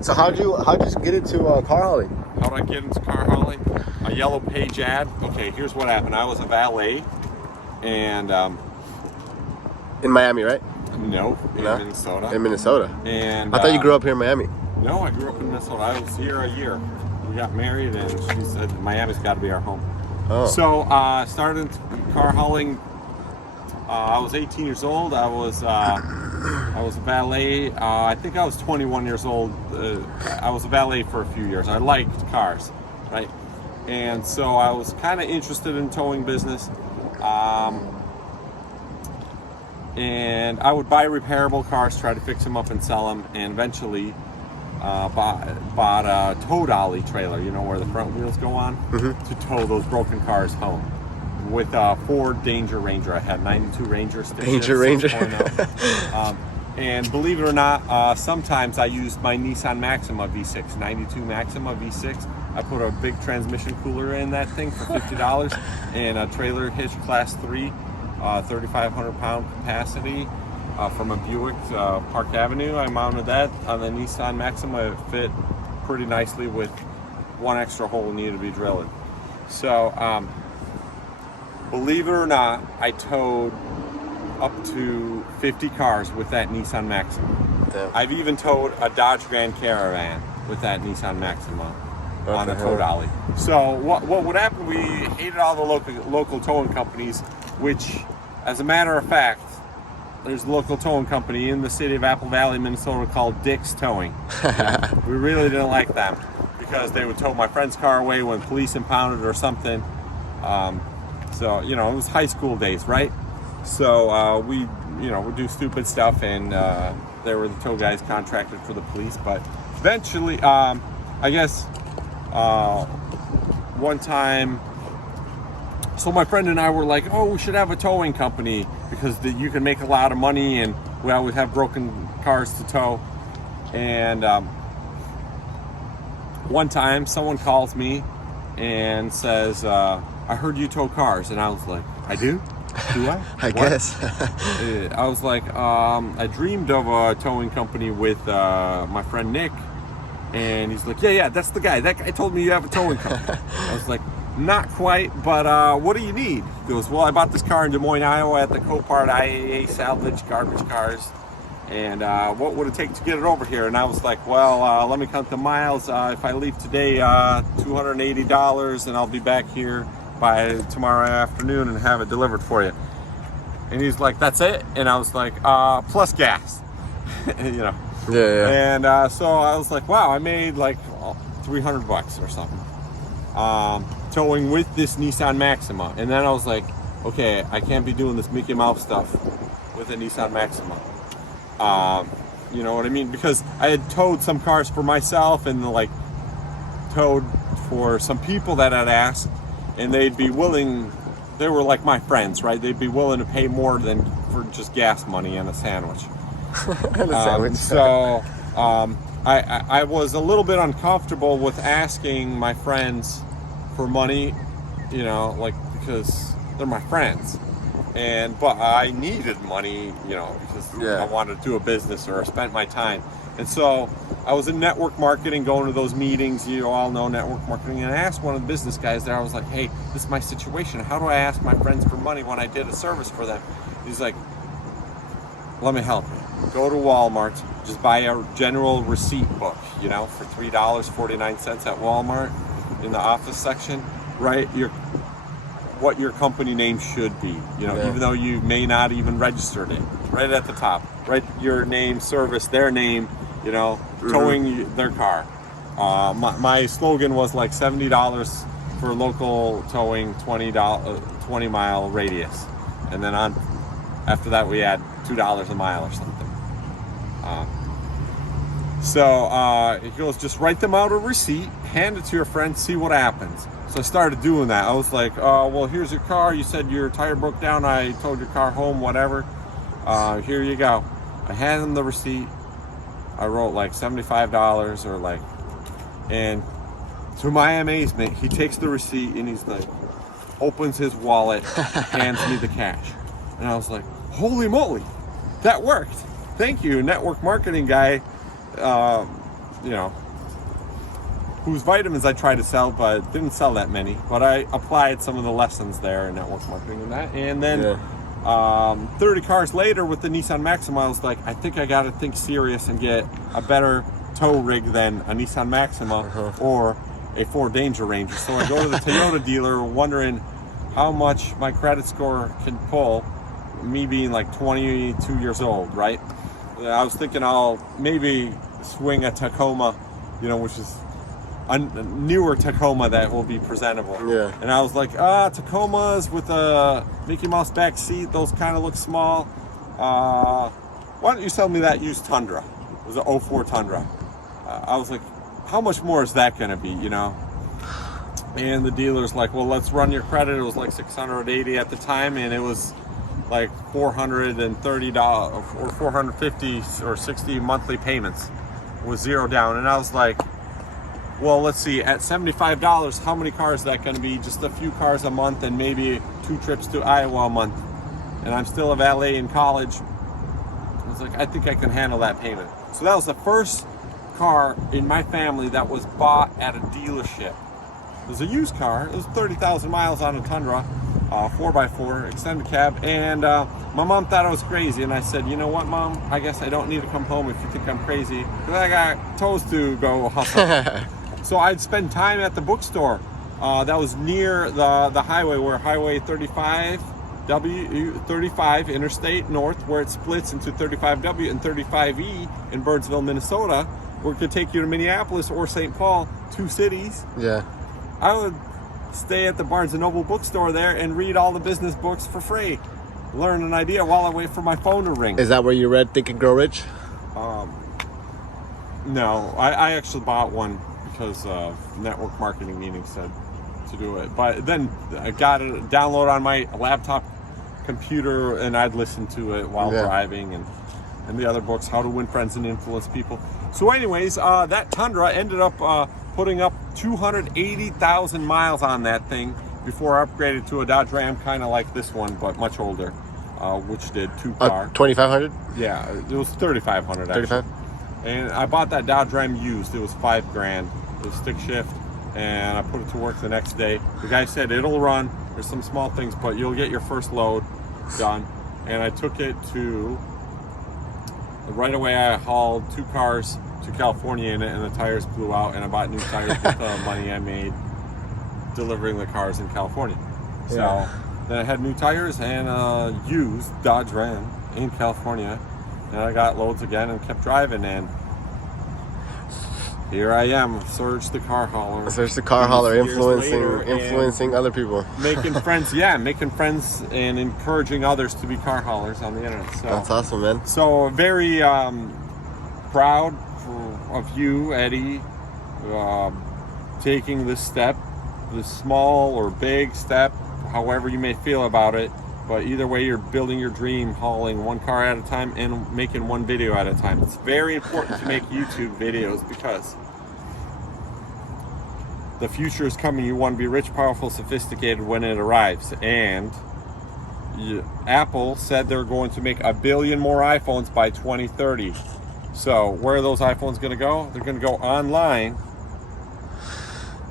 So how'd you get into car hauling? How did I get into car hauling? A yellow page ad. Okay, here's what happened. I was a valet, and In Miami, right? no, in No? Minnesota. In Minnesota. And I thought you grew up here in Miami. No, I grew up in Minnesota. I was here a year. We got married, and she said Miami's got to be our home. Oh. So started car hauling. I was 18 years old. I was a valet. I think I was 21 years old. I was a valet for a few years. I liked cars, right? And so I was kind of interested in towing business. And I would buy repairable cars, try to fix them up and sell them, and eventually bought a tow dolly trailer, you know, where the front wheels go on, to tow those broken cars home. With a Ford Danger Ranger. I had 92 Ranger stickers. Danger Ranger. And believe it or not, sometimes I used my Nissan Maxima V6, 92 Maxima V6. I put a big transmission cooler in that thing for $50 and a trailer hitch class 3, 3,500 pound capacity from a Buick Park Avenue. I mounted that on the Nissan Maxima. It fit pretty nicely with one extra hole needed to be drilled. So, believe it or not, I towed up to 50 cars with that Nissan Maxima. Damn. I've even towed a Dodge Grand Caravan with that Nissan Maxima on a tow dolly. So what would happen, we hated all the local towing companies, which, as a matter of fact, there's a local towing company in the city of Apple Valley, Minnesota called Dick's Towing. We really didn't like them because they would tow my friend's car away when police impounded or something. So, you know, it was high school days, right? So we would do stupid stuff, and they were the tow guys contracted for the police. But eventually, I guess one time, so my friend and I were like, oh, we should have a towing company because you can make a lot of money, and we always have broken cars to tow. And one time, someone calls me and says, I heard you tow cars. And I was like, I do? Do I? I guess. I was like, I dreamed of a towing company with my friend Nick. And he's like, yeah, that's the guy. That guy told me you have a towing company. I was like, not quite, but what do you need? He goes, well, I bought this car in Des Moines, Iowa at the Copart IAA salvage garbage cars. And what would it take to get it over here? And I was like, well, let me count the miles. If I leave today, $280, and I'll be back here by tomorrow afternoon and have it delivered for you. And he's like, that's it? And I was like, plus gas. You know. Yeah. And so I was like, wow, I made like $300 or something towing with this Nissan Maxima. And then I was like, okay, I can't be doing this Mickey Mouse stuff with a Nissan Maxima. You know what I mean? Because I had towed some cars for myself and like towed for some people that I'd asked, and they'd be willing, they were like my friends, right? They'd be willing to pay more than for just gas money and a sandwich. So I was a little bit uncomfortable with asking my friends for money, you know, like, because they're my friends. But I needed money, you know, because I wanted to do a business or I spent my time. And so I was in network marketing, going to those meetings, you all know network marketing, and I asked one of the business guys there, I was like, hey, this is my situation. How do I ask my friends for money when I did a service for them? He's like, let me help you. Go to Walmart, just buy a general receipt book, you know, for $3.49 at Walmart in the office section. Write what your company name should be, you know, even though you may not even registered it. Right at the top, write your name, service, their name, you know, towing their car. My slogan was like $70 for local towing, 20 mile radius, and then after that we add $2 a mile or something. So he goes, just write them out a receipt, hand it to your friend, see what happens. So I started doing that. I was like, well, here's your car. You said your tire broke down. I towed your car home, whatever. Here you go. I handed him the receipt. I wrote like $75 or like, and to my amazement, he takes the receipt and he's like, opens his wallet, hands me the cash. And I was like, holy moly, that worked. Thank you, network marketing guy. you know, whose vitamins I tried to sell, but didn't sell that many. But I applied some of the lessons there in network marketing and that. And then 30 cars later with the Nissan Maxima, I was like, I think I got to think serious and get a better tow rig than a Nissan Maxima or a Ford Danger Ranger. So I go to the Toyota dealer wondering how much my credit score can pull, me being like 22 years old, right? I was thinking I'll maybe swing a Tacoma, you know, which is a newer Tacoma that will be presentable. Yeah. And I was like, Tacomas with a Mickey Mouse back seat, those kind of look small. Why don't you sell me that used Tundra? It was an 04 Tundra. I was like, how much more is that going to be, you know? And the dealer's like, well, let's run your credit. It was like $680 at the time, and it was like $430 or $450 or 60 monthly payments with zero down. And I was like, well, let's see, at $75, how many cars is that going to be? Just a few cars a month and maybe 2 trips to Iowa a month. And I'm still a valet in college. I was like, I think I can handle that payment. So that was the first car in my family that was bought at a dealership. It was a used car. It was 30,000 miles on a Tundra, 4x4, extended cab. And my mom thought I was crazy. And I said, you know what, Mom? I guess I don't need to come home if you think I'm crazy, because I got toes to go hustle. So I'd spend time at the bookstore that was near the highway, where Highway 35 Interstate North, where it splits into 35W and 35E in Birdsville, Minnesota, where it could take you to Minneapolis or St. Paul, 2 cities. Yeah. I would stay at the Barnes & Noble bookstore there and read all the business books for free. Learn an idea while I wait for my phone to ring. Is that where you read Think and Grow Rich? No, I actually bought one because network marketing meeting said to do it. But then I got it download on my laptop computer, and I'd listen to it while driving, and the other books, How to Win Friends and Influence People. So anyways, that Tundra ended up putting up 280,000 miles on that thing before I upgraded to a Dodge Ram, kind of like this one, but much older, which did 2-car. 2,500? Yeah, it was 3,500 actually. 35? And I bought that Dodge Ram used. It was $5,000. It was stick shift, and I put it to work the next day. The guy said it'll run. There's some small things, but you'll get your first load done. And I took it to, right away I hauled 2 cars to California in it, and the tires blew out, and I bought new tires with the money I made delivering the cars in California. So then I had new tires and a used Dodge Ram in California, and I got loads again and kept driving, and here I am, Serge the car hauler. Serge the car hauler, influencing other people. Making friends, making friends and encouraging others to be car haulers on the internet. So that's awesome, man. So very proud of you, Eddie, taking this step, this small or big step, however you may feel about it. But either way, you're building your dream, hauling 1 car at a time and making 1 video at a time. It's very important to make YouTube videos, because the future is coming. You want to be rich, powerful, sophisticated when it arrives. And Apple said they're going to make 1 billion more iPhones by 2030. So where are those iPhones going to go? They're going to go online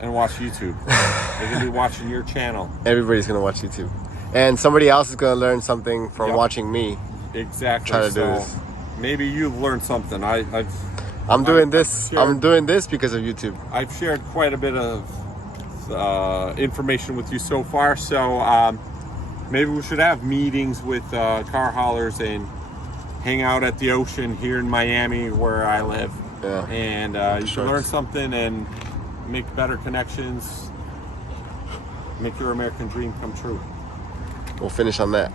and watch YouTube. They're going to be watching your channel. Everybody's going to watch YouTube. And somebody else is going to learn something from watching me. Exactly. Try to do this. Maybe you've learned something. I'm doing this because of YouTube. I've shared quite a bit of information with you so far. So maybe we should have meetings with car haulers and hang out at the ocean here in Miami, where I live. Yeah. And you can learn something and make better connections. Make your American dream come true. We'll finish on that.